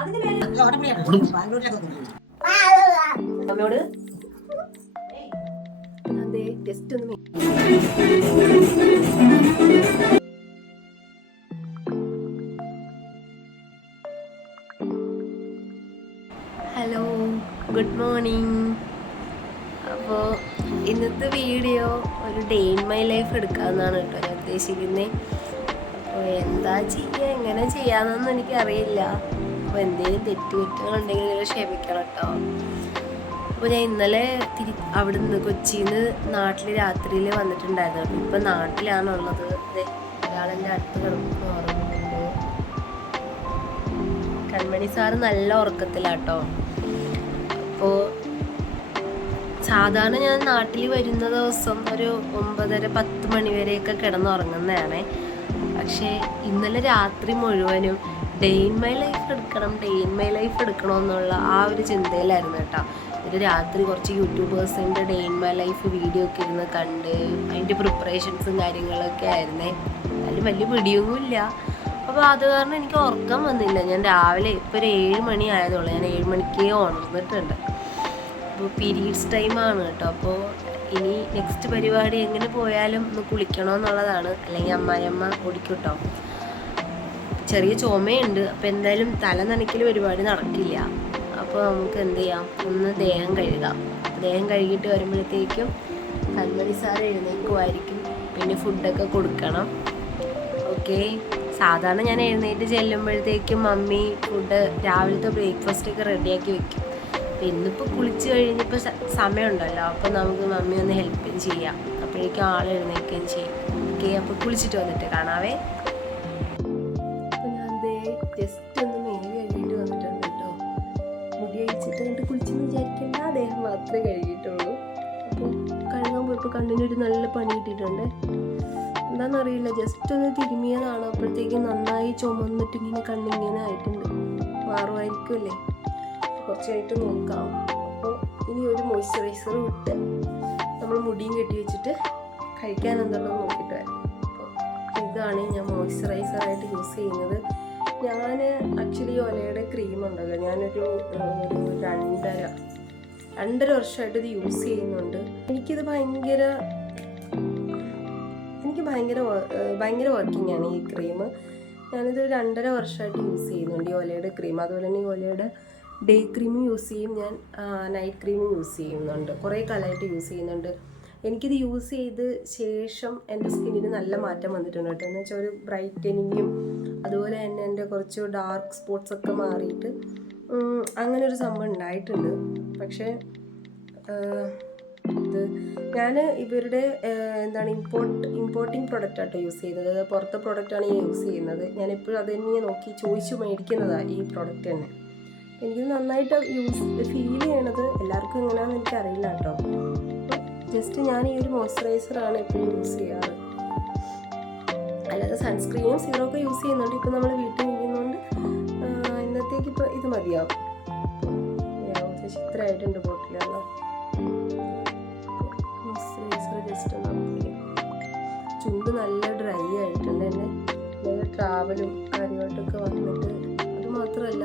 അമ്മയോട് ജസ്റ്റ് ഒന്ന് hello, good morning. അപ്പോൾ ഇന്നത്തെ വീഡിയോ ഒരു ഡേ ഇൻ മൈ ലൈഫ് എടുക്കാമെന്നാണ് കേട്ടോ ഞാൻ ഉദ്ദേശിക്കുന്നത്. അപ്പോൾ എന്താ ചെയ്യുക, എങ്ങനെ ചെയ്യാമെന്നൊന്നും എനിക്കറിയില്ല. അപ്പോൾ എന്തെങ്കിലും തെറ്റുകുറ്റങ്ങളുണ്ടെങ്കിൽ നിങ്ങൾ ക്ഷമിക്കണം കേട്ടോ. അപ്പോൾ ഞാൻ ഇന്നലെ അവിടുന്ന് കൊച്ചിയിൽ നിന്ന് നാട്ടിൽ രാത്രിയിൽ വന്നിട്ടുണ്ടായിരുന്നു. അപ്പോൾ ഇപ്പം നാട്ടിലാണുള്ളത്. ഒരാളെൻ്റെ അടുത്ത് കിടന്ന് ഉറങ്ങുന്നുണ്ട്. കൺമണി സാറ് നല്ല ഉറക്കത്തിലാട്ടോ. അപ്പോൾ സാധാരണ ഞാൻ നാട്ടിൽ വരുന്ന ദിവസം ഒരു 9:30-10 മണി വരെയൊക്കെ കിടന്നുറങ്ങുന്നതാണ്. പക്ഷേ ഇന്നലെ രാത്രി മുഴുവനും ഡേ ഇൻ മൈ ലൈഫ് എടുക്കണമെന്നുള്ള ആ ഒരു ചിന്തയിലായിരുന്നു കേട്ടോ. ഒരു രാത്രി കുറച്ച് യൂട്യൂബേഴ്സിൻ്റെ day in my life video ഒക്കെ ഇരുന്ന് കണ്ട് അതിൻ്റെ പ്രിപ്പറേഷൻസും കാര്യങ്ങളൊക്കെ ആയിരുന്നേ. അതിൽ വലിയ പിടിയൊന്നുമില്ല. അപ്പോൾ അത് കാരണം എനിക്ക് ഉറക്കം വന്നില്ല. ഞാൻ രാവിലെ ഇപ്പോൾ ഒരു 7 മണി ആയതുള്ളൂ. ഞാൻ 7 മണിക്കേ ഉണർന്നിട്ടുണ്ട്. അപ്പോൾ പീരീഡ്സ് ടൈമാണ് കേട്ടോ. അപ്പോൾ ഇനി നെക്സ്റ്റ് പരിപാടി എങ്ങനെ പോയാലും ഒന്ന് കുളിക്കണമെന്നുള്ളതാണ്. അല്ലെങ്കിൽ അമ്മായിയമ്മ ഓടിക്കും കേട്ടോ. ചെറിയ ചുമയുണ്ട്. അപ്പോൾ എന്തായാലും തല നനയ്ക്കൽ പരിപാടി നടക്കില്ല. അപ്പോൾ നമുക്ക് എന്ത് ചെയ്യാം, ഒന്ന് ദേഹം കഴുകാം. ദേഹം കഴുകിയിട്ട് വരുമ്പോഴത്തേക്കും കൺമണി സാർ എഴുന്നേക്കുമായിരിക്കും. പിന്നെ ഫുഡൊക്കെ കൊടുക്കണം. ഓക്കെ. സാധാരണ ഞാൻ എഴുന്നേറ്റ് ചെല്ലുമ്പോഴത്തേക്കും മമ്മി ഫുഡ് രാവിലത്തെ ബ്രേക്ക്ഫാസ്റ്റൊക്കെ റെഡിയാക്കി വെക്കും. അപ്പോൾ ഇന്നിപ്പോൾ കുളിച്ച് കഴിഞ്ഞപ്പോൾ സമയമുണ്ടല്ലോ. അപ്പോൾ നമുക്ക് മമ്മി ഒന്ന് ഹെൽപ്പ് ചെയ്യാം. അപ്പോഴേക്കും ആൾ എഴുന്നേൽക്കുകയും ചെയ്യും. ഓക്കെ. അപ്പോൾ കുളിച്ചിട്ട് വന്നിട്ട് കാണാവേ. അപ്പോൾ ഞാൻ ജസ്റ്റ് ഒന്ന് മേല് കഴുകിയിട്ട് വന്നിട്ടുണ്ട് കേട്ടോ. മുടി അഴിച്ചിട്ട് കണ്ട് കുളിച്ചെന്ന് വിചാരിക്കേണ്ട, ദേഹം മാത്രമേ കഴുകിയിട്ടുള്ളൂ. അപ്പോൾ കഴുകാൻ പോയപ്പോൾ കണ്ണിനൊരു നല്ല പണി കിട്ടിയിട്ടുണ്ട്. എന്താണെന്നറിയില്ല, ജസ്റ്റ് ഒന്ന് തിരുമിയതാണ്. അപ്പോഴത്തേക്കും നന്നായി ചുമന്നിട്ട് ഇങ്ങനെ കണ്ണിങ്ങനെ ആയിട്ടുണ്ട്. മാറുമായിരിക്കുമല്ലേ, കുറച്ചായിട്ട് നോക്കാം. അപ്പോൾ ഇനി ഒരു മോയ്സ്ചറൈസർ ഇട്ട് നമ്മൾ മുടിയും കെട്ടി വെച്ചിട്ട് കഴിക്കാൻ എന്തുണ്ടോ നോക്കിയിട്ട് വരാം. അപ്പോൾ ഇതാണ് ഞാൻ മോയ്സ്ചറൈസറായിട്ട് യൂസ് ചെയ്യുന്നത്. ഞാൻ ആക്ച്വലി ഒലയുടെ ക്രീം ഉണ്ടല്ലോ, ഞാനൊരു 2.5 വർഷമായിട്ട് ഇത് യൂസ് ചെയ്യുന്നുണ്ട്. എനിക്കിത് ഭയങ്കര വർക്കിംഗ് ആണ് ഈ ക്രീം. ഞാനിത് 2.5 വർഷമായിട്ട് യൂസ് ചെയ്യുന്നുണ്ട് ഈ ഒലയുടെ ക്രീം. അതുപോലെ തന്നെ ഈ ഒലയുടെ ഡേ ക്രീമും യൂസ് ചെയ്യും, ഞാൻ നൈറ്റ് ക്രീമും യൂസ് ചെയ്യുന്നുണ്ട്. കുറേ കാലമായിട്ട് യൂസ് ചെയ്യുന്നുണ്ട്. എനിക്കിത് യൂസ് ചെയ്ത് ശേഷം എൻ്റെ സ്കിന്നിന് നല്ല മാറ്റം വന്നിട്ടുണ്ട് കേട്ടോ. എന്ന് വെച്ചാൽ ഒരു ബ്രൈറ്റനിങ്ങും അതുപോലെ തന്നെ എൻ്റെ കുറച്ച് ഡാർക്ക് സ്പോട്ട്സൊക്കെ മാറിയിട്ട് അങ്ങനെ ഒരു സംഭവം ഉണ്ടായിട്ടുണ്ട്. പക്ഷേ ഇത് ഞാൻ ഇവരുടെ ഇമ്പോർട്ടിങ് പ്രൊഡക്റ്റ് ആട്ടോ യൂസ് ചെയ്യുന്നത്. പുറത്തെ പ്രൊഡക്റ്റാണ് ഞാൻ യൂസ് ചെയ്യുന്നത്. ഞാൻ എപ്പോഴും അത് തന്നെ നോക്കി ചോദിച്ചു മേടിക്കുന്നതാണ് ഈ പ്രൊഡക്റ്റ് തന്നെ. എനിക്ക് നന്നായിട്ട് ഫീൽ ചെയ്യണത്. എല്ലാവർക്കും എങ്ങനെയാണെന്ന് എനിക്കറിയില്ല കേട്ടോ. ജസ്റ്റ് ഞാൻ ഈ ഒരു മോയ്സ്ചറൈസറാണ് എപ്പോഴും യൂസ് ചെയ്യാറ്. അല്ലാതെ സൺസ്ക്രീനും സീറമൊക്കെ യൂസ് ചെയ്യുന്നുണ്ട്. ഇപ്പോൾ നമ്മൾ വീട്ടിൽ ഇരിക്കുന്നതുകൊണ്ട് ഇന്നത്തേക്ക് ഇപ്പോൾ ഇത് മതിയാവും. ഇത്രയായിട്ടുണ്ട് ബോട്ടിലല്ലോ. മോയ്സ്ചറൈസർ ജസ്റ്റ് ഒന്ന് ചുണ്ട് നല്ല ഡ്രൈ ആയിട്ടുണ്ട്. എൻ്റെ നല്ല ട്രാവലും കാര്യമായിട്ടൊക്കെ വന്നിട്ട്, അത് മാത്രമല്ല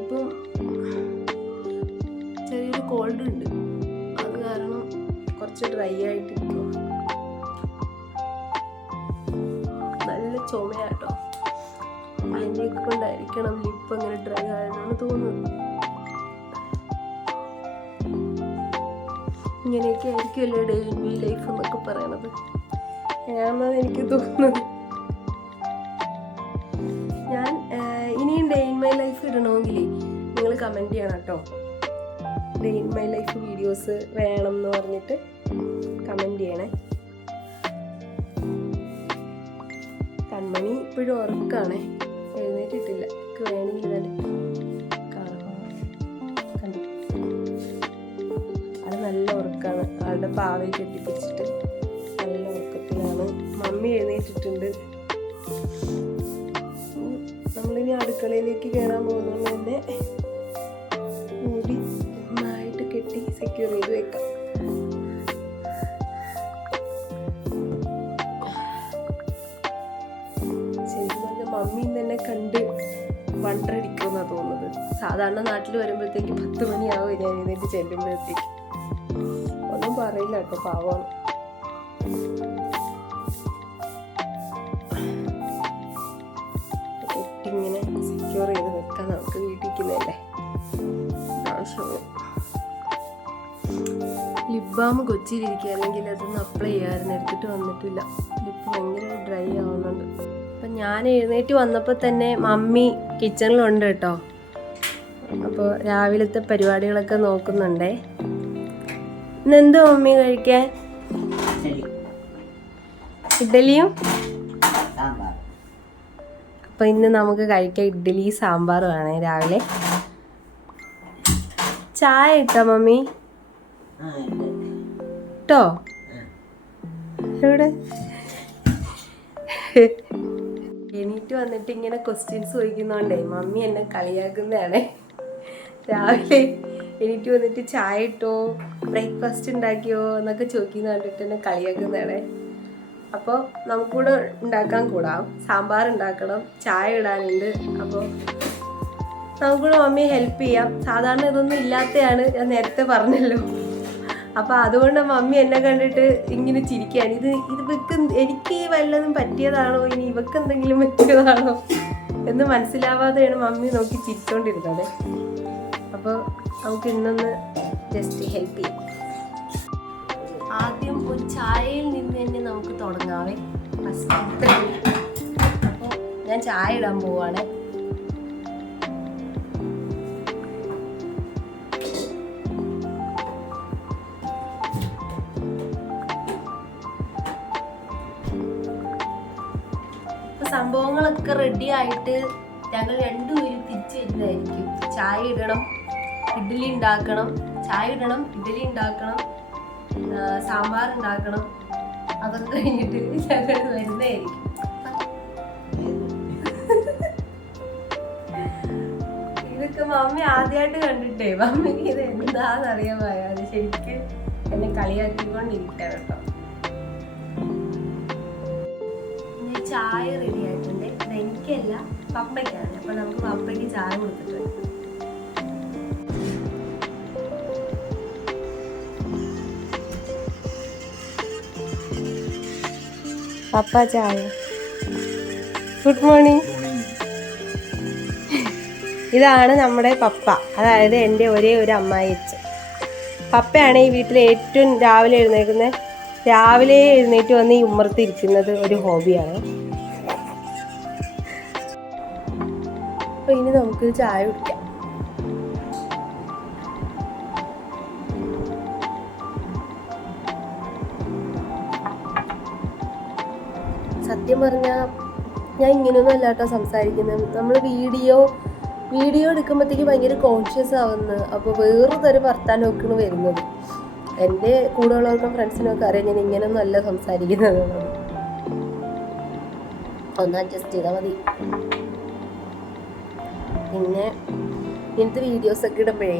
ഇപ്പം ചെറിയൊരു കോൾഡ് ഉണ്ട്. അത് കാരണം കുറച്ച് ഡ്രൈ ആയിട്ടിരിക്കും. നല്ല ചുമയാട്ടോ. അതിൻ്റെയൊക്കെ കൊണ്ടായിരിക്കണം ലിപ്പ് അങ്ങനെ ഡ്രൈ ആയതെന്നാണ് തോന്നുന്നത്. ഇങ്ങനെയൊക്കെ ആയിരിക്കുമല്ലോ ഡേ ഇൻ മൈ ലൈഫ് എന്നൊക്കെ പറയണത്. ഞാനെന്നത് എനിക്ക് തോന്നുന്നത്. ഞാൻ ഇനിയും ഡേ ഇൻ മൈ ലൈഫ് ഇടണമെങ്കിൽ നിങ്ങൾ കമൻറ്റ് ചെയ്യണം കേട്ടോ. Day in my life videos വേണം എന്ന് പറഞ്ഞിട്ട് കമൻറ്റ് ചെയ്യണേ. കൺമണി ഇപ്പോഴും ഉറക്കാണേ, എഴുന്നേറ്റിട്ടില്ല. എനിക്ക് വേണമെങ്കിൽ തന്നെ കാണാം. കണ്ടു, അത് നല്ല ഉറക്കാണ്. ആളുടെ പാവയെ കെട്ടിപ്പിടിച്ചിട്ട് നല്ല ഉറക്കത്തിലാണ്. മമ്മി എഴുന്നേറ്റിട്ടുണ്ട്. നമ്മളിനി അടുക്കളയിലേക്ക് കയറാൻ പോകുന്നതുകൊണ്ട് തന്നെ മുടി നന്നായിട്ട് കെട്ടി സെക്യൂർ ചെയ്ത് വെക്കാം. ശരിക്കും പറഞ്ഞാൽ മമ്മി തന്നെ കണ്ട് വണ്ടടിക്കുമെന്നാണ് തോന്നുന്നത്. സാധാരണ നാട്ടിൽ വരുമ്പോഴത്തേക്ക് 10 മണിയാവും ഞാൻ എഴുന്നേറ്റ് ചെല്ലുമ്പോഴത്തേക്ക്. ഒന്നും പറയില്ല കേട്ടോ, പാവമാണ്. ഇങ്ങനെ സെക്യൂർ ചെയ്ത് വെക്കാൻ നമുക്ക് വീട്ടിരിക്കുന്നതല്ലേ ആവശ്യമുള്ളൂ. ലിപ് ബാം കൊച്ചിയിലിരിക്കുകയാണെങ്കിൽ അതൊന്ന് അപ്ലൈ ചെയ്യാമായിരുന്നു, എടുത്തിട്ട് വന്നിട്ടില്ല. ലിപ്പ് ഭയങ്കര ഡ്രൈ ആവുന്നുണ്ട്. അപ്പം ഞാൻ എഴുന്നേറ്റ് വന്നപ്പോൾ തന്നെ മമ്മി കിച്ചണിലുണ്ട് കേട്ടോ. അപ്പോൾ രാവിലത്തെ പരിപാടികളൊക്കെ നോക്കുന്നുണ്ടേ. ഇന്നെന്ത് മമ്മി കഴിക്കാൻ? ഇഡ്ഡലിയും. അപ്പോൾ ഇന്ന് നമുക്ക് കഴിക്കാൻ ഇഡ്ഡലി സാമ്പാറും ആണേ രാവിലെ. ചായ ഇട്ടോ മമ്മി? ഇട്ടോ? എവിടെ? എണീറ്റ് വന്നിട്ട് ഇങ്ങനെ ക്വസ്റ്റ്യൻസ് ചോദിക്കുന്നോണ്ടേ മമ്മി എന്നെ കളിയാക്കുന്നതാണേ. രാവിലെ എണീറ്റ് വന്നിട്ട് ചായ ഇട്ടോ, ബ്രേക്ക്ഫാസ്റ്റ് ഉണ്ടാക്കിയോ എന്നൊക്കെ ചോദിക്കുന്ന കണ്ടിട്ട് എന്നെ കളിയാക്കുന്നതാണേ. അപ്പോൾ നമുക്കൂടെ ഉണ്ടാക്കാൻ കൂടാം. സാമ്പാർ ഉണ്ടാക്കണം, ചായ ഇടാനുണ്ട്. അപ്പോൾ നമുക്കൂടെ മമ്മിയെ ഹെൽപ്പ് ചെയ്യാം. സാധാരണ ഇതൊന്നും ഇല്ലാത്തതാണ്, ഞാൻ നേരത്തെ പറഞ്ഞല്ലോ. അപ്പോൾ അതുകൊണ്ട് മമ്മി എന്നെ കണ്ടിട്ട് ഇങ്ങനെ ചിരിക്കുകയാണ്. ഇത് ഇവക്ക് എനിക്ക് വല്ലതും പറ്റിയതാണോ, ഇനി ഇവക്ക് എന്തെങ്കിലും പറ്റിയതാണോ എന്ന് മനസ്സിലാവാതെയാണ് മമ്മി നോക്കി ചിരിച്ചോണ്ടിരുന്നത്. അപ്പോൾ നമുക്ക് ഇന്നൊന്ന് ജസ്റ്റ് ഹെൽപ്പ് ചെയ്യാം. ആദ്യം ഒരു ചായയിൽ നിന്ന് തന്നെ നമുക്ക് തുടങ്ങാവേ. ഫസ്റ്റ് അപ്പോൾ ഞാൻ ചായ ഇടാൻ പോവാണ്. സംഭവങ്ങളൊക്കെ റെഡി ആയിട്ട് ഞങ്ങൾ രണ്ടുപേരും തിരിച്ചു വരുന്നതായിരിക്കും. ചായ ഇടണം, ഇഡ്ഡലി ഉണ്ടാക്കണം, ചായ ഇടണം, ഇഡ്ഡലി ഉണ്ടാക്കണം, സാമ്പാർ ഉണ്ടാക്കണം. അതൊക്കെ കഴിഞ്ഞിട്ട് ഞങ്ങൾ വരുന്നതായിരിക്കും. ഇതൊക്കെ മമ്മി ആദ്യമായിട്ട് കണ്ടിട്ടേ മമ്മിക്ക് ഇത് എന്താണെന്നറിയാൻ പോയാ. അത് ശരിക്കും എന്നെ കളിയാക്കിക്കൊണ്ടിരിക്കുകയാണ് കേട്ടോ. ചായ റെഡി ആയിട്ടുണ്ട്. ഇത് എനിക്കല്ല, പപ്പയ്ക്കാണ്. അപ്പൊ നമുക്ക് പപ്പയ്ക്ക് ചായ കൊടുത്തിട്ട് വരും. പപ്പ ചായ. Good morning. ഇതാണ് നമ്മുടെ പപ്പ, അതായത് എൻ്റെ ഒരേ ഒരു അമ്മായി അച്ഛൻ. പപ്പയാണ് ഈ വീട്ടിലെ ഏറ്റവും രാവിലെ എഴുന്നേക്കുന്നത്. രാവിലെ എഴുന്നേറ്റ് വന്ന് ഈ ഉമ്മർത്തിരിക്കുന്നത് ഒരു ഹോബിയാണ്. അപ്പോൾ ഇനി നമുക്ക് ചായ കുടിക്കാം. സത്യം പറഞ്ഞാൽ ഞാൻ ഇങ്ങനെയൊന്നും അല്ല കേട്ടോ സംസാരിക്കുന്നത്. നമ്മൾ വീഡിയോ എടുക്കുമ്പോഴത്തേക്ക് ഭയങ്കര കോൺഷ്യസ് ആവുന്നു. അപ്പോൾ വേറെ തരം വർത്താനമൊക്കെയാണ് വരുന്നത്. എൻ്റെ കൂടെ ഉള്ളവർക്കും ഫ്രണ്ട്സിനൊക്കെ അറിയാം ഞാൻ ഇങ്ങനെയൊന്നും അല്ല സംസാരിക്കുന്നത്. ഒന്ന് അഡ്ജസ്റ്റ് ചെയ്താൽ മതി. പിന്നെ ഇങ്ങനത്തെ വീഡിയോസൊക്കെ ഇടുമ്പോഴേ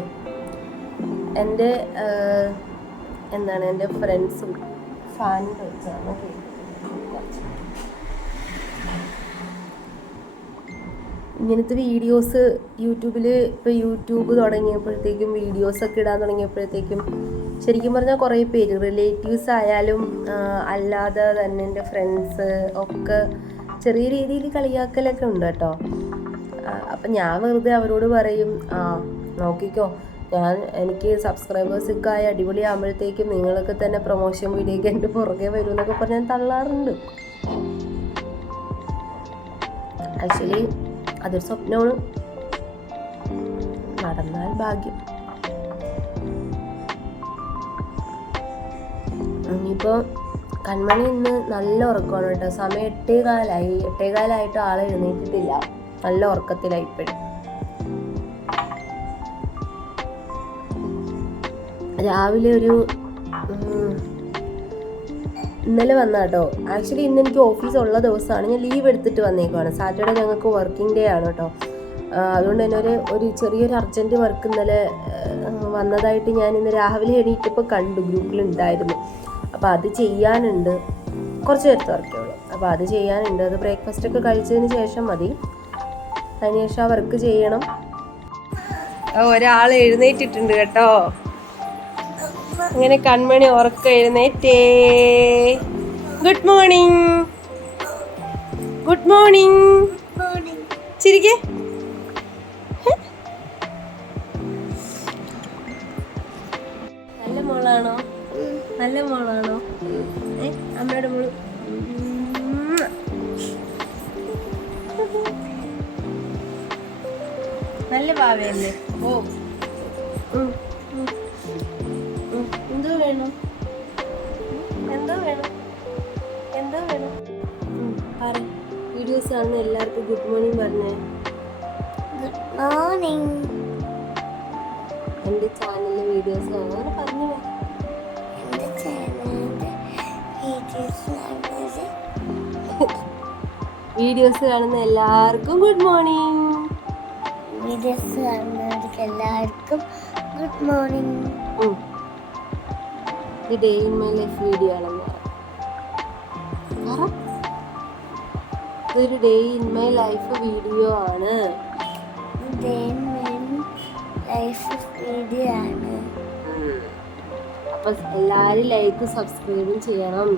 എൻ്റെ എൻ്റെ ഫ്രണ്ട്സും ഫാനും വെച്ചാണ് ഇങ്ങനത്തെ വീഡിയോസ് യൂട്യൂബിൽ. ഇപ്പോൾ യൂട്യൂബ് തുടങ്ങിയപ്പോഴത്തേക്കും വീഡിയോസൊക്കെ ഇടാൻ തുടങ്ങിയപ്പോഴത്തേക്കും ശരിക്കും പറഞ്ഞാൽ കുറേ പേര് റിലേറ്റീവ്സ് ആയാലും അല്ലാതെ തന്നെ എൻ്റെ ഫ്രണ്ട്സ് ഒക്കെ ചെറിയ രീതിയിൽ കളിയാക്കലൊക്കെ ഉണ്ട് കേട്ടോ. അപ്പം ഞാൻ വെറുതെ അവരോട് പറയും, നോക്കിക്കോ, എനിക്ക് സബ്സ്ക്രൈബേഴ്സൊക്കെ ആയി അടിപൊളിയാകുമ്പോഴത്തേക്കും നിങ്ങളൊക്കെ തന്നെ പ്രൊമോഷൻ വീഡിയോ ഒക്കെ എൻ്റെ പുറകെ വരും എന്നൊക്കെ പറഞ്ഞ് ഞാൻ തള്ളാറുണ്ട്. ആക്ച്വലി അതൊരു സ്വപ്നമാണ്, നടന്നാൽ ഭാഗ്യം. ഇനിയിപ്പോൾ കൺമണി ഇന്ന് നല്ല ഉറക്കമാണ് കേട്ടോ. സമയം 8:15 ആളെ എഴുന്നേറ്റിട്ടില്ല. നല്ല ഉറക്കത്തിലായി ഇപ്പോഴും. രാവിലെ ഒരു ഇന്നലെ വന്ന കേട്ടോ. ആക്ച്വലി ഇന്ന് എനിക്ക് ഓഫീസ് ഉള്ള ദിവസമാണ്. ഞാൻ ലീവ് എടുത്തിട്ട് വന്നേക്കുവാണ്. സാറ്റർഡേ ഞങ്ങൾക്ക് വർക്കിംഗ് ഡേ ആണ് കേട്ടോ. അതുകൊണ്ട് തന്നെ ഒരു ചെറിയൊരു അർജൻറ്റ് വർക്ക് ഇന്നലെ വന്നതായിട്ട് ഞാൻ ഇന്ന് രാവിലെ എണീറ്റപ്പോൾ കണ്ടു, ഗ്രൂപ്പിലുണ്ടായിരുന്നു. അപ്പോൾ അത് ചെയ്യാനുണ്ട്. കുറച്ച് നേരത്തെ വർക്കേ ഉള്ളൂ. അപ്പോൾ അത് ചെയ്യാനുണ്ട്. അത് ബ്രേക്ക്ഫാസ്റ്റൊക്കെ കഴിച്ചതിന് ശേഷം മതി. അതിനുശേഷം വർക്ക് ചെയ്യണം. ഒരാൾ എഴുന്നേറ്റിട്ടുണ്ട് കേട്ടോ. അങ്ങനെ കൺമണി ഉറക്കം എഴുന്നേറ്റേ. Good morning, good morning. ചിരിക്കേ. നല്ല മോളാണോ? നല്ല മോളാണോ? അമ്മയുടെ മോള് നല്ല പാവയല്ലേ? ഓ എന്തോ വേണം, എന്തോ വേണം, എന്തോ വേണം പറ. വീഡിയോസ് കാണുന്ന എല്ലാവർക്കും ഗുഡ് മോർണിംഗ് പറഞ്ഞേ. Good morning. എൻ്റെ ചാനലിലെ വീഡിയോസ് കാണാൻ പറഞ്ഞു. എൻ്റെ ചാനലിൻ്റെ വീഡിയോസ് കാണുന്ന എല്ലാവർക്കും ഗുഡ് മോർണിംഗ്. വീഡിയോസ് കാണുന്നവർക്ക് എല്ലാവർക്കും ഗുഡ് മോർണിംഗ്. ഇത് day in my life video ആണെന്ന് പറ. ഇതൊരു day in my life video ആണ്. Day in my life video ആണ്. അപ്പൊ എല്ലാരും ലൈക്കും സബ്സ്ക്രൈബും ചെയ്യണം.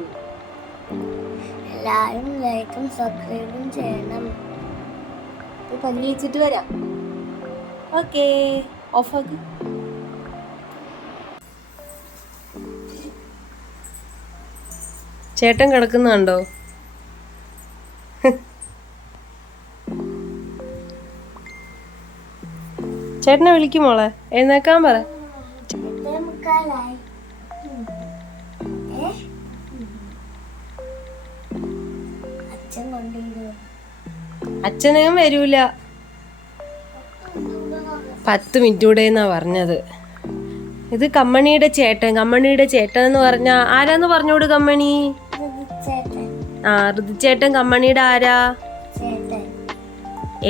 എല്ലാരും ലൈക്കും സബ്സ്ക്രൈബും ചെയ്യണം. പല്ല് വെച്ചിട്ട് വരാം. ഓക്കേ, ഓഫാക്ക്. ചേട്ടൻ കിടക്കുന്നുണ്ടോ? ചേട്ടനെ വിളിക്കും മോളെ. എഴുന്നേക്കാൻ പറ. അച്ഛനും വരൂല. 10 മിനിറ്റ് കൂടെ എന്നാ പറഞ്ഞത്. ഇത് കമ്മണിയുടെ ചേട്ടൻ. കമ്മണിയുടെ ചേട്ടൻ എന്ന് പറഞ്ഞ ആരാന്ന് പറഞ്ഞോട്. കമ്മണി ഋതുചേട്ടൻ കമ്മണിയുടെ ആരാ?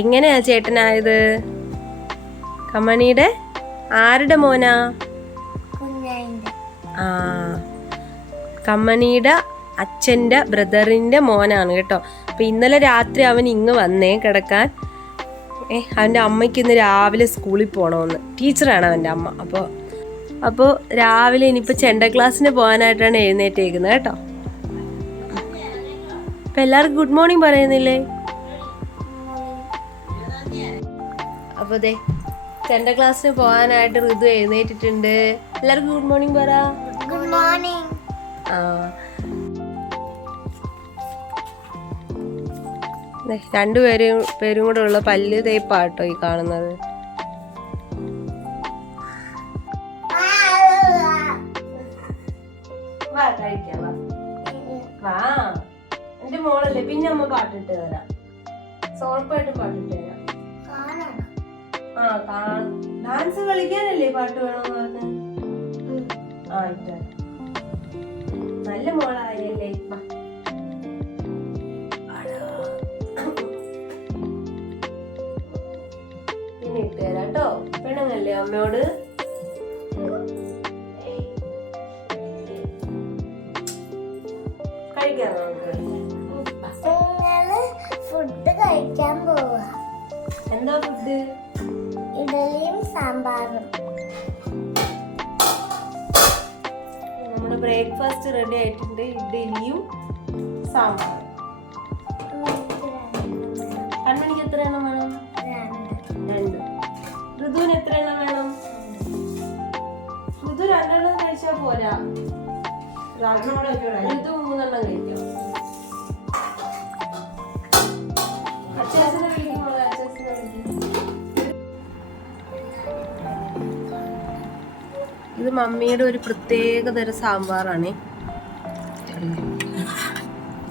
എങ്ങനെയാ ചേട്ടനായത്? കമ്മണിയുടെ ആരുടെ മോനാ? കമ്മണിയുടെ അച്ഛൻ്റെ ബ്രദറിൻ്റെ മോനാണ് കേട്ടോ. അപ്പം ഇന്നലെ രാത്രി അവൻ ഇങ്ങ് വന്നേ കിടക്കാൻ. അവൻ്റെ അമ്മയ്ക്ക് ഇന്ന് രാവിലെ സ്കൂളിൽ പോകണമെന്ന്. ടീച്ചറാണ് അവൻ്റെ അമ്മ. അപ്പോൾ രാവിലെ ഇനിയിപ്പോൾ ചെണ്ട ക്ലാസ്സിന് പോകാനായിട്ടാണ് എഴുന്നേറ്റേക്കുന്നത് കേട്ടോ. അപ്പം എല്ലാവർക്കും ഗുഡ് മോർണിംഗ് പറയുന്നില്ലേ? അപ്പോൾ ദേ ചെണ്ട ക്ലാസ്സിന് പോകാനായിട്ട് ഋതു എഴുന്നേറ്റിട്ടുണ്ട്. എല്ലാവർക്കും ഗുഡ് മോർണിംഗ് പറ. Good morning. പേരും കൂടെ ഉള്ള പല്ല് തേപ്പാട്ടോ ഈ കാണുന്നത്. എന്റെ മോളല്ലേ, പിന്നെ അമ്മ പാട്ടിട്ട് തരാം. സോൾപ്പായിട്ട് പാട്ടിട്ട് തരാം. ഡാൻസ് കളിക്കാനല്ലേ പാട്ട് വേണമെന്ന് പറഞ്ഞ. നല്ല മോളായല്ലേ. പിന്നെ ഇട്ട് തരാം കേട്ടോ. പെണ്ണുങ്ങല്ലേ അമ്മയോട്. കഴിക്കാം നമുക്ക്. ഫുഡ് കഴിക്കാൻ പോവാ. എന്താ ഫുഡ്? ഇഡലിയും സാമ്പാറും. നമ്മുടെ ബ്രേക്ക്ഫാസ്റ്റ് റെഡി ആയിട്ടുണ്ട്. ഇഡലിയും സാമ്പാറും. കൺമണിക്ക് എത്ര എണ്ണം വേണം? 2. ഋതുവിന് എത്ര എണ്ണം വേണം? ഋതു 2 എണ്ണം കഴിച്ചാൽ പോരാ. ഋതു 3 എണ്ണം കഴിക്കാം. അച്ചാച്ചനെ വിളിക്കുമ്പോൾ അച്ചാച്ചനെ വിളിക്കും. ഇത് മമ്മിയുടെ ഒരു പ്രത്യേക തരം സാമ്പാറാണ്.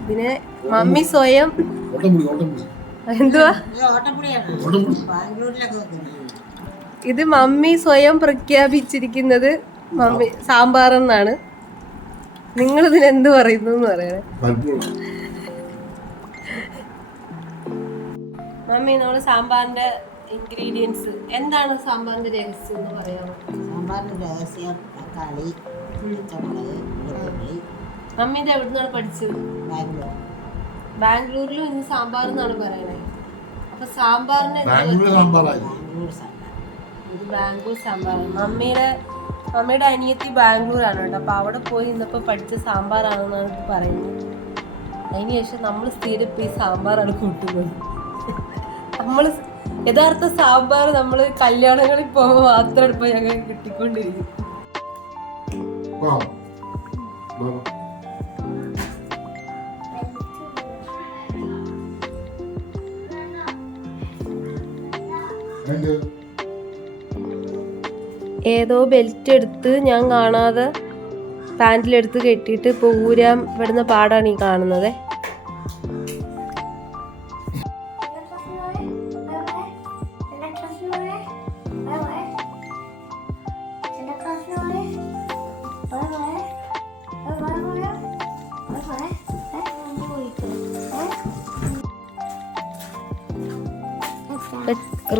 ഇതിന് മമ്മി സ്വയം എന്തുവാ ഇത് മമ്മി സ്വയം പ്രഖ്യാപിച്ചിരിക്കുന്നത് മമ്മി സാമ്പാർ എന്നാണ്. നിങ്ങൾ ഇതിനെന്ത് പറയുന്നു എന്ന് പറയണേ. മമ്മി, നമ്മള് സാമ്പാറിന്റെ ഇൻഗ്രീഡിയൻസ് എന്താണ്? സാമ്പാറിന്റെ രഹസ്യം എന്ന് പറയാമോ? സാമ്പാറിന്റെ രഹസ്യം തക്കാളി, പച്ചമുളക്, വെളുത്തുള്ളി. മമ്മി ഇത് എവിടെ നിന്നാണ് പഠിച്ചത്? ബാംഗ്ലൂർ. ബാംഗ്ലൂരിലും ഇന്ന് സാമ്പാർ എന്നാണ് പറയണേ. അപ്പൊ സാമ്പാറിന് ബാംഗ്ലൂർ സാമ്പാർ. ഇത് ബാംഗ്ലൂർ സാമ്പാറാണ്. മമ്മിയുടെ അനിയത്തി ബാംഗ്ലൂരാണ് കേട്ടോ. അപ്പൊ അവിടെ പോയി ഇന്നിപ്പോ പഠിച്ച സാമ്പാറാണെന്നാണ് ഇത് പറയുന്നത്. അതിന് ശേഷം നമ്മൾ സ്ഥിരം ഇപ്പൊ ഈ സാമ്പാറാണ് കൂട്ടുന്നത്. നമ്മൾ യഥാർത്ഥ സാമ്പാർ നമ്മൾ കല്യാണങ്ങളിൽ പോകുമ്പോൾ മാത്രം ഇപ്പൊ ഞങ്ങൾ കിട്ടിക്കൊണ്ടിരിക്കും. ഏതോ ബെൽറ്റ് എടുത്ത് ഞാൻ കാണാതെ പാൻറ്റിലെടുത്ത് കെട്ടിയിട്ട് ഇപ്പൊ ഊരാൻ പെടുന്ന പാടാണ് ഈ കാണുന്നത്.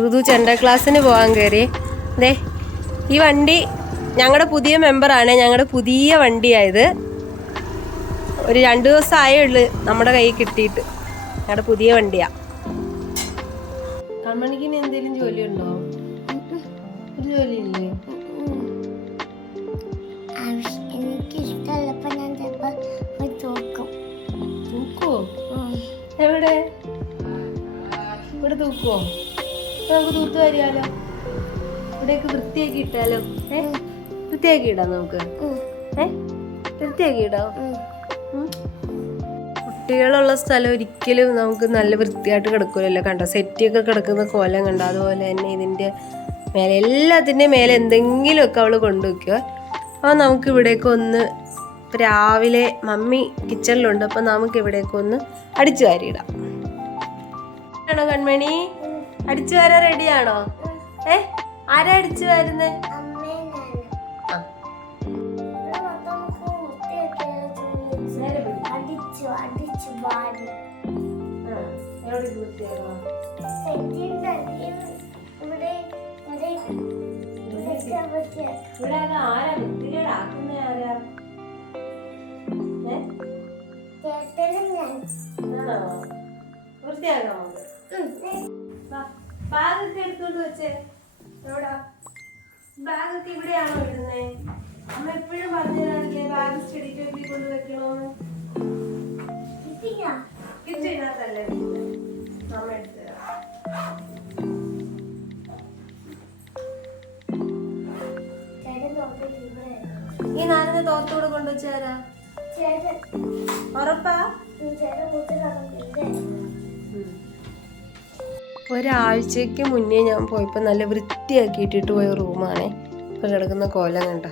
ഋതു ചെണ്ട ക്ലാസ്സിന് പോകാൻ കയറി. ദേ ഈ വണ്ടി ഞങ്ങളുടെ പുതിയ മെമ്പറാണ്. ഞങ്ങളുടെ പുതിയ വണ്ടിയായത്. ഒരു 2 ദിവസം ആയേ ഉള്ളു നമ്മുടെ കയ്യിൽ കിട്ടിയിട്ട്. ഞങ്ങളുടെ പുതിയ വണ്ടിയാ. കൺമണിക്ക് എന്തെങ്കിലും ജോലി ഉണ്ടോ? ഒരു ജോലി ഇല്ലേ? തൂക്കോ? എവിടെ? ഇവിടെ തൂക്കോ? നമുക്ക് തൂത്ത് വരിയാലോ. ഇവിടെയൊക്കെ വൃത്തിയാക്കി ഇട്ടാലോ? വൃത്തിയാക്കി ഇടാം നമുക്ക്. വൃത്തിയാക്കി ഇടാം. കുട്ടികളുള്ള സ്ഥലം ഒരിക്കലും നമുക്ക് നല്ല വൃത്തിയായിട്ട് കിടക്കൂലല്ലോ. കണ്ടോ സെറ്റിയൊക്കെ കിടക്കുന്ന കോലം കണ്ടോ? അതുപോലെ തന്നെ ഇതിൻ്റെ മേലെ എല്ലാത്തിൻ്റെയും മേലെ എന്തെങ്കിലുമൊക്കെ അവൾ കൊണ്ടുവയ്ക്കുക. അപ്പോൾ നമുക്ക് ഇവിടേക്ക് ഒന്ന് രാവിലെ മമ്മി കിച്ചണിലുണ്ട്. അപ്പം നമുക്ക് ഇവിടേക്ക് ഒന്ന് അടിച്ചു വാരിയിടാം. ആണോ കൺമണി? അടിച്ചു വാരാൻ റെഡിയാണോ? ആരാ അടിച്ചു വരുന്നേ? വൃത്തിയാകാം നമുക്ക്. ബാഗൊക്കെ എടുത്തോണ്ട് വെച്ചേ. എവിടാ ബാഗൊക്കെ? ഇവിടെയാണോ ഇടുന്നേ? അമ്മ എപ്പോഴും പറഞ്ഞതല്ലേ ബാഗ് സ്റ്റഡി ടേബിളിൽ കൊണ്ട് വെക്കണോന്ന്. കിച്ചനകത്തല്ലേ അമ്മ എടുത്തുതരാം. ഈ നാരങ്ങ തോർത്തൂടെ കൊണ്ടുവച്ചാരാ? ഉറപ്പാ? ഒരാഴ്ചക്ക് മുന്നേ ഞാൻ പോയപ്പോൾ നല്ല വൃത്തിയാക്കിയിട്ടിട്ട് പോയ റൂമാണേ. ഇപ്പോൾ കിടക്കുന്ന കോലം കണ്ട.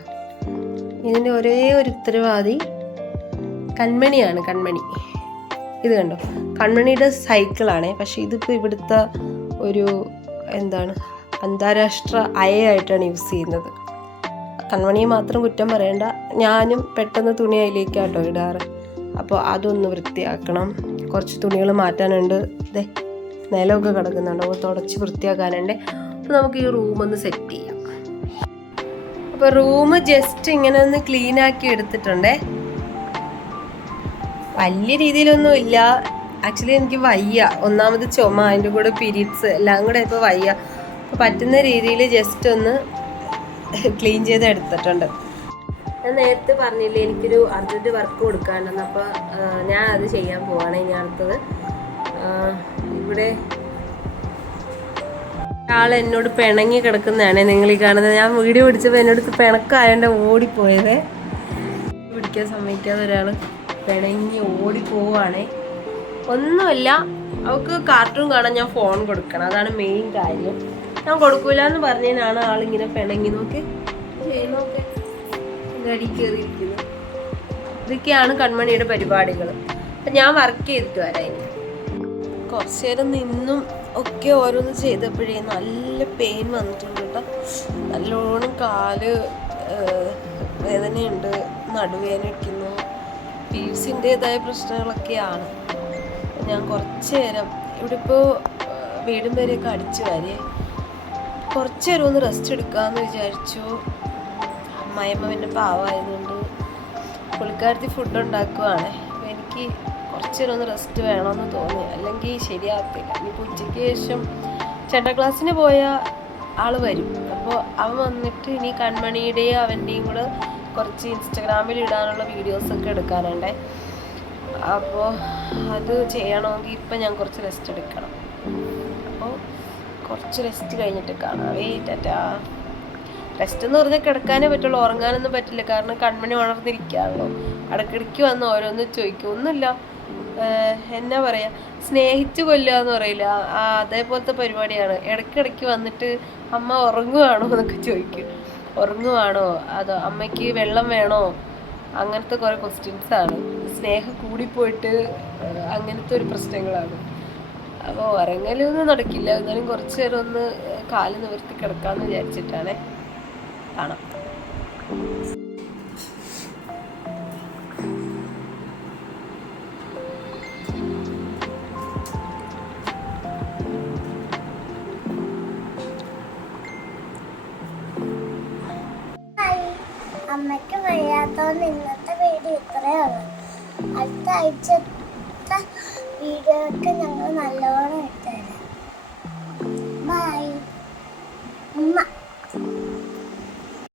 ഇതിൻ്റെ ഒരേ ഒരു ഉത്തരവാദി കൺമണിയാണ്. കൺമണി ഇത് കണ്ടോ? കൺമണിയുടെ സൈക്കിളാണേ. പക്ഷെ ഇതിപ്പോൾ ഇവിടുത്തെ ഒരു എന്താണ് അന്താരാഷ്ട്ര അയയായിട്ടാണ് യൂസ് ചെയ്യുന്നത്. കൺമണിയെ മാത്രം കുറ്റം പറയണ്ട. ഞാനും പെട്ടെന്ന് തുണി അതിലേക്കാട്ടോ ഇടാറ്. അപ്പോൾ അതൊന്ന് വൃത്തിയാക്കണം. കുറച്ച് തുണികൾ മാറ്റാനുണ്ട്. ഇതേ നിലമൊക്കെ കിടക്കുന്നുണ്ട്. അപ്പോൾ തുടച്ച് വൃത്തിയാക്കാനുണ്ട്. അപ്പോൾ നമുക്ക് ഈ റൂമൊന്ന് സെറ്റ് ചെയ്യാം. അപ്പോൾ റൂം ജസ്റ്റ് ഇങ്ങനെ ഒന്ന് ക്ലീൻ ആക്കി എടുത്തിട്ടുണ്ടേ. വലിയ രീതിയിലൊന്നും ഇല്ല. ആക്ച്വലി എനിക്ക് വയ്യ. ഒന്നാമത് ചുമ, അതിൻ്റെ കൂടെ പീരീഡ്സ് എല്ലാം കൂടെ ഇപ്പോൾ വയ്യ. അപ്പോൾ പറ്റുന്ന രീതിയിൽ ജസ്റ്റ് ഒന്ന് ക്ലീൻ ചെയ്ത് എടുത്തിട്ടുണ്ട്. ഞാൻ നേരത്തെ പറഞ്ഞില്ലേ എനിക്കൊരു അർജൻറ്റ് വർക്ക് കൊടുക്കാനുണ്ടെന്ന്. അപ്പോൾ ഞാൻ അത് ചെയ്യാൻ പോവാണ് ഇനി അടുത്തത്. ഇവിടെ ഒരാൾ എന്നോട് പിണങ്ങി കിടക്കുന്നതാണ് നിങ്ങൾ ഈ കാണുന്നത്. ഞാൻ വീഡിയോ പിടിച്ചപ്പോൾ എന്നോട് പിണക്കായതുകൊണ്ട് ഓടിപ്പോയത്. പിടിക്കാൻ സമ്മതിക്കാതെ ഒരാൾ പിണങ്ങി ഓടിപ്പോവാണേ. ഒന്നുമില്ല, അവൾക്ക് കാർട്ടൂൺ കാണാൻ ഞാൻ ഫോൺ കൊടുക്കണം. അതാണ് മെയിൻ കാര്യം. ഞാൻ കൊടുക്കൂല എന്ന് പറഞ്ഞതിനാണ് ആളിങ്ങനെ പിണങ്ങി. നോക്കി നോക്കെ എൻ്റെ അടി കയറിയിരിക്കുന്നു. ഇതൊക്കെയാണ് കൺമണിയുടെ പരിപാടികൾ. അപ്പം ഞാൻ വർക്ക് ചെയ്തിട്ട് വരാം. ഇനി കുറച്ച് നേരം നിന്നും ഒക്കെ ഓരോന്ന് ചെയ്തപ്പോഴേ നല്ല പെയിൻ വന്നിട്ടുണ്ട് കേട്ടോ. നല്ലോണം കാല് വേദനയുണ്ട്, നടുവേദനിക്കുന്നു, പീഡ്സിൻ്റെതായ പ്രശ്നങ്ങളൊക്കെയാണ്. ഞാൻ കുറച്ച് നേരം ഇവിടെ ഇപ്പോൾ വീടും പേരെയൊക്കെ അടിച്ചു വാരിയേ. കുറച്ച് നേരം ഒന്ന് റെസ്റ്റ് എടുക്കാമെന്ന് വിചാരിച്ചു. അമ്മായിയമ്മ പിന്നെ പാവമായതുകൊണ്ട് പുള്ളിക്കാരത്തി ഫുഡ് ഉണ്ടാക്കുവാണ്. അപ്പോൾ എനിക്ക് കുറച്ച് നേരം ഒന്ന് റെസ്റ്റ് വേണമെന്ന് തോന്നി, അല്ലെങ്കിൽ ശരിയാകത്തില്ല. ഇനിയിപ്പോൾ ഉച്ചയ്ക്ക് ശേഷം ചേട്ടാ ക്ലാസ്സിന് പോയ ആൾ വരും. അപ്പോൾ അവൻ വന്നിട്ട് ഇനി കൺമണിയുടെയും അവൻ്റെയും കൂടെ കുറച്ച് ഇൻസ്റ്റഗ്രാമിൽ ഇടാനുള്ള വീഡിയോസൊക്കെ എടുക്കാനുണ്ടേ. അപ്പോൾ അത് ചെയ്യണമെങ്കിൽ ഇപ്പം ഞാൻ കുറച്ച് റെസ്റ്റ് എടുക്കണം. അപ്പോൾ കുറച്ച് റെസ്റ്റ് കഴിഞ്ഞിട്ട് കാണാം. ടാറ്റാ. റെസ്റ്റ് എന്ന് പറഞ്ഞാൽ കിടക്കാനേ പറ്റുള്ളൂ, ഉറങ്ങാനൊന്നും പറ്റില്ല. കാരണം കൺമണി ഉണർന്നിരിക്കുകയാണല്ലോ. ഇടയ്ക്കിടയ്ക്ക് വന്ന് ഓരോന്ന് ചോദിക്കും. ഒന്നുമില്ല, എന്നാ പറയുക, സ്നേഹിച്ച് കൊല്ലുക എന്ന് പറയില്ല, അതേപോലത്തെ പരിപാടിയാണ്. ഇടയ്ക്കിടയ്ക്ക് വന്നിട്ട് അമ്മ ഉറങ്ങുവാണോ എന്നൊക്കെ ചോദിക്കും. ഉറങ്ങുവാണോ, അതോ അമ്മയ്ക്ക് വെള്ളം വേണോ, അങ്ങനത്തെ കുറേ ക്വസ്റ്റ്യൻസാണ്. സ്നേഹം കൂടിപ്പോയിട്ട് അങ്ങനത്തെ ഒരു പ്രശ്നങ്ങളാണ്. അപ്പോൾ ഉറങ്ങലൊന്നും നടക്കില്ല. എന്നാലും കുറച്ച് നേരം ഒന്ന് കാല് നിവർത്തി കിടക്കാമെന്ന് വിചാരിച്ചിട്ടാണേ. കാണാം. അമ്മയ്ക്ക് വയ്യാത്തതുകൊണ്ട് ഇന്നത്തെ വീഡിയോ ഇത്രയേ ഉള്ളൂ. അടുത്ത ആഴ്ചത്തെ വീഡിയോ ഒക്കെ ഞങ്ങൾ നല്ലോണം ഇട്ടുതരാം.